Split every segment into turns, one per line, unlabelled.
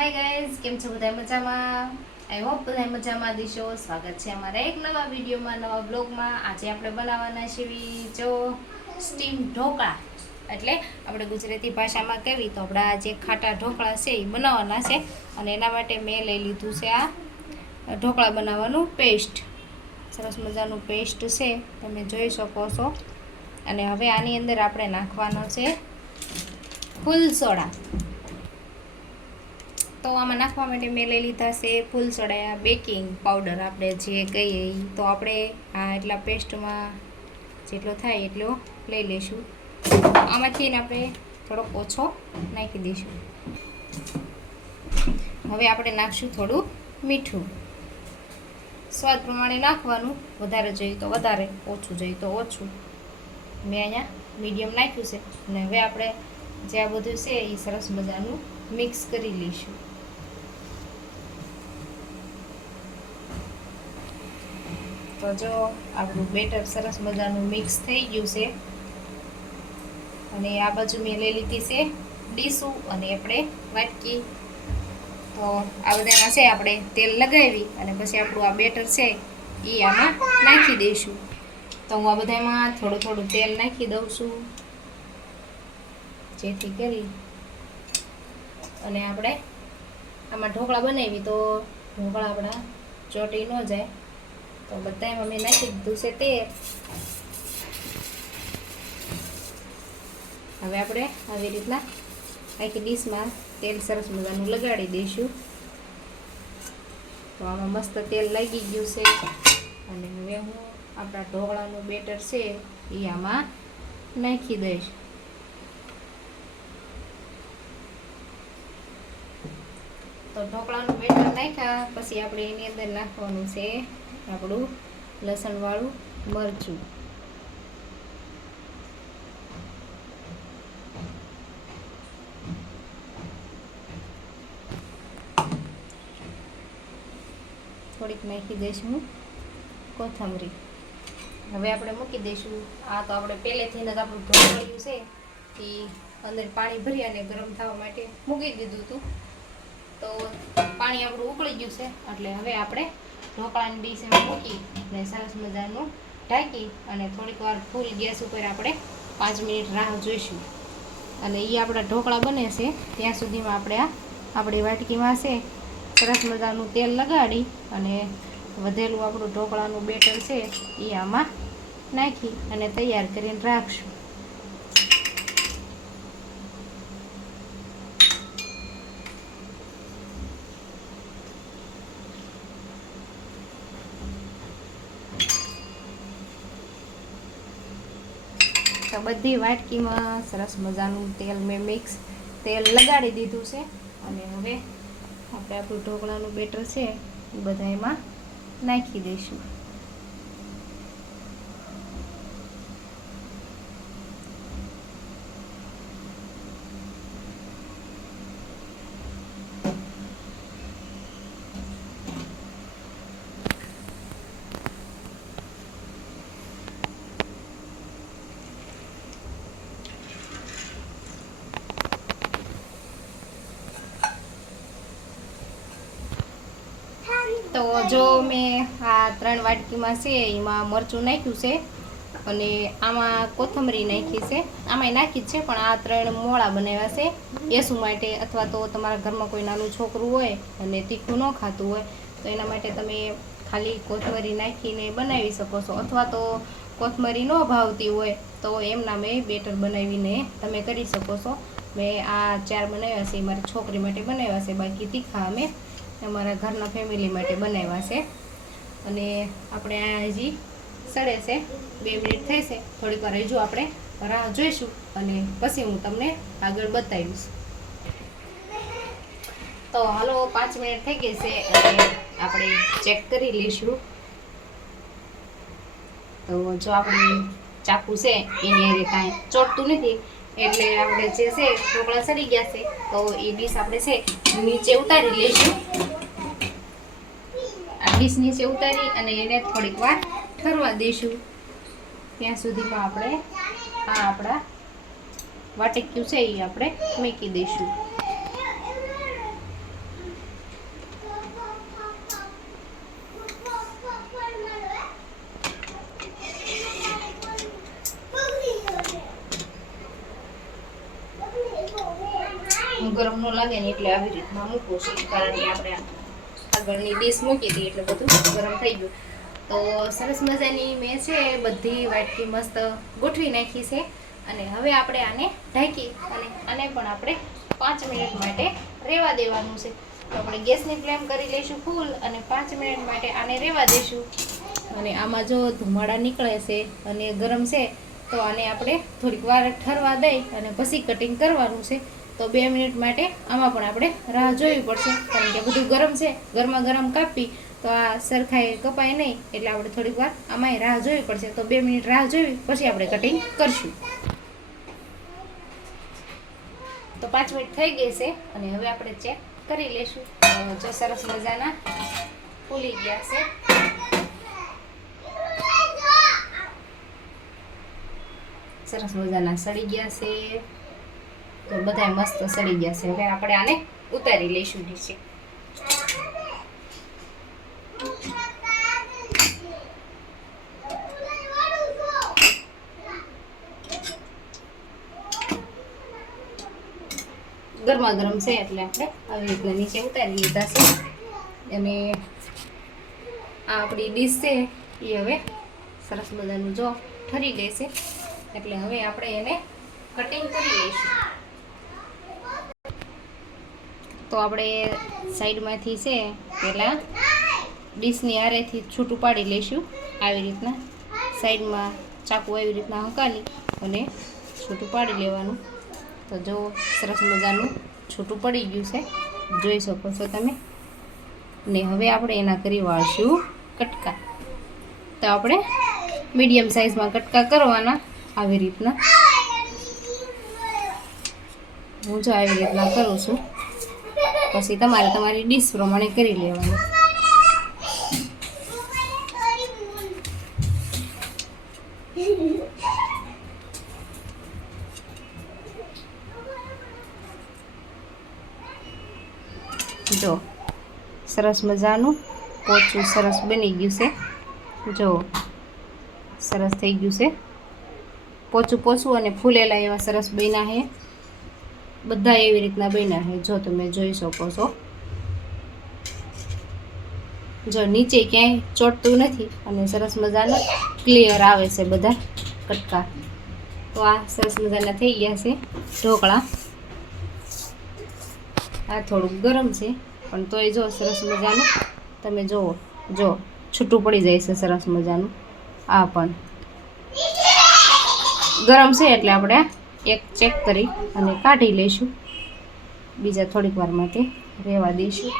Hi guys કેમ છો બધા મજામાં? આઈ હોપ બધા મજામાં દીશો. સ્વાગત છે અમારા એક નવા વિડીયોમાં, નવા બ્લોગમાં આજે આપણે બનાવવાના છીએ જો સ્ટીમ ઢોકળા. એટલે આપણે ગુજરાતી ભાષામાં કહેવી તો આપણા જે ખાટા ઢોકળા છે એ બનાવવાના છે. અને એના માટે મેં લઈ લીધું છે આ ઢોકળા બનાવવાનું પેસ્ટ સરસ મજાનું પેસ્ટ છે. તમે જોઈ શકો છો. અને હવે આની અંદર આપણે નાખવાનો છે ફૂલ સોડા તો આમાં નાખવા માટે મેં લઈ લીધા છે ફૂલ સોડા બેકિંગ પાવડર આપણે જે કહીએ. તો આપણે આ એટલા પેસ્ટમાં જેટલો થાય એટલો લઈ લઈશું. આમાંથી આપણે થોડોક ઓછો નાખી દઈશું. હવે આપણે નાખશું થોડું મીઠું. સ્વાદ પ્રમાણે નાખવાનું. વધારે જોઈએ તો વધારે, ઓછું જોઈએ તો ઓછું. મેં અહીંયા મીડિયમ નાખ્યું છે. અને હવે આપણે જે આ બધું છે એ સરસ મજાનું મિક્સ કરી લઈશું. તો જો આપણું બેટર સરસ મજાનું મિક્સ થઈ ગયું છે. અને આ બાજુ મેં લઈ લીધી છે ડીસું અને આપણે વાટકી. તો આ બધામાં છે આપણે તેલ લગાવી અને પછી આપણું આ બેટર છે એ આમાં નાખી દઈશું. તો હું આ બધામાં થોડું થોડું તેલ નાખી દઉં છું. જેથી કરી અને આપણે આમાં ઢોકળા બનાવી તો ઢોકળા આપણા ચોટી ન જાય. તો બધામાં મેં નાખી દીધું છે તે. હવે આપણે આવી રીતના આખી ડીશમાં તેલ સરસ મજાનું લગાડી દઈશું. તો આમાં મસ્ત તેલ લાગી ગયું છે. અને હવે હું આપણા ઢોકળાનું બેટર છે એ આમાં નાખી દઈશ. તો ઢોકળાનું બેટર નાખ્યા, પછી આપણે એની અંદર નાખવાનું છે આપણું લસણવાળું મરચું. થોડીક નાખી દઈશું કોથમરી. હવે આપણે મૂકી દઈશું. આ તો આપણે પહેલેથી જ આપણું ઢોકળિયું છે. એ અંદર પાણી ભરી અને ગરમ થવા માટે મૂકી દીધું હતું. તો પાણી આપણું ઉકળી ગયું છે. એટલે હવે આપણે ઢોકળાની ડીશ એમાં મૂકી અને સરસ મજાનું ઢાંકી અને થોડીક વાર ફૂલ ગેસ ઉપર આપણે પાંચ મિનિટ રાહ જોઈશું. અને એ આપણા ઢોકળા બને છે, ત્યાં સુધીમાં આપણે આ આપણી વાટકીમાં છે, સરસ મજાનું તેલ લગાડી અને વધેલું આપણું ઢોકળાનું બેટર છે એ આમાં નાખી અને તૈયાર કરીને રાખશું. તો બધી વાટકીમાં સરસ મજાનું તેલ મેં મિક્સ તેલ લગાડી દીધું છે. અને હવે આપણે આપણું ઢોકળાનું બેટર છે એ બધા એમાં નાખી દઈશું. તો જો મેં આ ત્રણ વાટકીમાં છે, એમાં મરચું નાખ્યું છે અને આમાં કોથમરી નાખી છે. આમાંય નાખી છે, પણ આ ત્રણ મોળા બનાવ્યા છે. એસુ માટે અથવા તો તમારા ઘરમાં કોઈ નાનું છોકરું હોય અને તીખું ન ખાતું હોય, તો એના માટે તમે ખાલી કોથમરી નાખીને બનાવી શકો છો. અથવા તો કોથમરી ન ભાવતી હોય, તો એમના મેં બેટર બનાવીને તમે કરી શકો છો. મેં આ ચાર બનાવ્યા છે, મારી છોકરી માટે બનાવ્યા છે, બાકી તીખા અમે અમારા ઘરના ફેમિલી માટે બનાવ્યા છે. અને આપણે આ હજી સડે છે. બે મિનિટ થઈ છે. થોડીક વાર હજુ આપણે. રાહ જોઈશું અને પછી હું તમને આગળ બતાવીશ. તો હાલો, પાંચ મિનિટ થઈ ગઈ છે અને આપણે ચેક કરી લઈશું. તો જો આપણે ચાકુ છે, એની હારે કાંઈ ચોટતું નથી. એટલે આપણે જે છે, ઢોકળા સડી ગયા છે, તો એ ડીશ આપણે છે, નીચે ઉતારી લઈશું. આ ડીશ નીચે ઉતારી અને એને થોડીક વાર ઠરવા દઈશું. ત્યાં સુધીમાં આપણે આ આપણા વાટેક્યું છે એ આપણે મૂકી દઈશું. ગરમ ન લાગે ને એટલે આવી રીતના મૂકવું છે, કારણ કે આપણે આગળની ડીશ મૂકી હતી એટલે બધું ગરમ થઈ ગયું. તો સરસ મજાની મેં છે બધી વાટકી મસ્ત ગોઠવી નાખી છે અને હવે આપણે આને ઢાંકી અને આને પણ આપણે પાંચ મિનિટ માટે રહેવા દેવાનું છે. તો આપણે ગેસની ફ્લેમ કરી લઈશું ફૂલ અને પાંચ મિનિટ માટે આને રહેવા દઈશું અને આમાં જો ધુમાડા નીકળે છે અને ગરમ છે, તો આને આપણે થોડીક વાર ઠરવા દઈ અને પછી કટિંગ કરવાનું છે. તો બે મિનિટ માટે આમાં પણ આપણે રાહ જોવી પડશે. કારણ કે બધું ગરમ છે ગરમા ગરમ કાપી, તો આ સરખાઈ કપાય નહીં, એટલે આપણે થોડીક વાર આમાંય રાહ જોવી પડશે. તો બે મિનિટ રાહ જોવી, પછી આપણે કટિંગ કરશું. તો પાંચ મિનિટ થઈ ગઈ છે, અને હવે આપણે ચેક કરી લેશું. જો સરસ મજાના ફૂલી ગયા છે. સરસ મજાના સડી ગયા છે. તો બધા મસ્ત સડી ગયા છે. હવે આપણે આને ઉતારી લઈશું નીચે. ગરમા ગરમ છે એટલે આપણે આવી રીતના નીચે ઉતારી લીધા છે. અને આ આપણી ડીશ છે એ હવે સરસ મજાનું જો ઠરી ગઈ છે. એટલે હવે આપણે એને કટિંગ કરી લઈશું. તો આપણે સાઈડમાંથી છે પહેલાં ડીશની આરેથી છૂટું પાડી લઈશું આવી રીતના. સાઈડમાં ચાકુ આવી રીતના હંકાલી અને છૂટું પાડી લેવાનું. તો જો સરસ મજાનું છૂટું પડી ગયું છે. જોઈ શકો છો તમે. ને હવે આપણે એના કરી વાળશું કટકા. તો આપણે મીડિયમ સાઇઝમાં કટકા કરવાના આવી રીતના. હું જો આવી રીતના કરું છું. પછી તમારે તમારી ડીશ પ્રમાણે કરી લેવાનું. જો, સરસ મજાનું પોચું સરસ બની ગયું છે. જો, સરસ થઈ ગયું છે. પોચું પોચું અને ફૂલેલા એવા સરસ બન્યા છે. બધા એવી રીતના બન્યા છે, જો તમે જોઈ શકો છો. જો નીચે ક્યાંય ચોટતું નથી અને સરસ મજાના ક્લિયર આવે છે બધા કટકા. તો આ સરસ મજાના થઈ ગયા છે ઢોકળા. આ થોડુંક ગરમ છે, પણ તોય જો સરસ મજાનું તમે જુઓ, જો છૂટું પડી જાય છે સરસ મજાનું. આ પણ ગરમ છે એટલે આપણે એક ચેક કરી અને કાઢી લઈશું. બીજા થોડીક વાર માટે રહેવા દઈશું.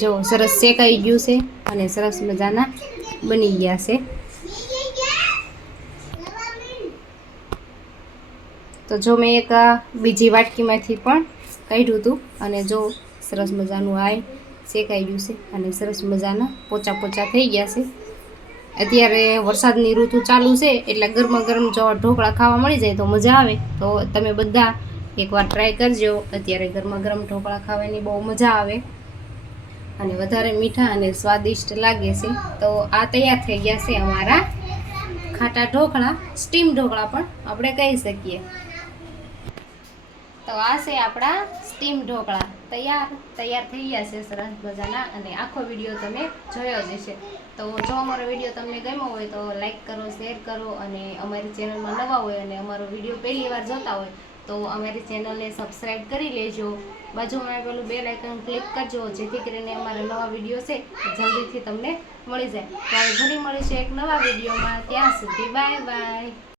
જો સરસ શેકાઈ ગયું છે અને સરસ મજાના બની ગયા છે. તો જો મેં એક બીજી વાટકીમાંથી પણ કાઢ્યું હતું અને જો સરસ મજાનું આ શેકાઈ ગયું છે અને સરસ મજાના પોચા પોચા થઈ ગયા છે. અત્યારે વરસાદની ઋતુ ચાલુ છે એટલે ગરમા ગરમ જો ઢોકળા ખાવા મળી જાય તો મજા આવે. તો તમે બધા એકવાર ટ્રાય કરજો. અત્યારે ગરમા ગરમ ઢોકળા ખાવાની બહુ મજા આવે. અને વધારે મીઠા અને સ્વાદિષ્ટ લાગે છે. તો આ તૈયાર થઈ ગયા છે અમારા ખાટા ઢોકળા સ્ટીમ ઢોકળા પણ આપણે કહી શકીએ. તો આ છે આપણા સ્ટીમ ઢોકળા. તૈયાર તૈયાર થઈ ગયા છે સરસ મજાના અને આખો વીડિયો તમે જોયો જ હશે. તો જો અમારો વીડિયો તમને ગમ્યો હોય તો લાઈક કરો શેર કરો અને અમારી ચેનલમાં નવા હોય અને અમારો વીડિયો પહેલી વાર જોતા હોય તો અમારી ચેનલને સબસ્ક્રાઈબ કરી લેજો. બાજુમાં આવેલું બે લાઇકન ક્લિક કરજો, જેથી કરીને અમારા નવા વીડિયો છે જલ્દીથી તમને મળી જાય. તો હવે ફરી મળીશું એક નવા વિડીયોમાં ત્યાં સુધી બાય બાય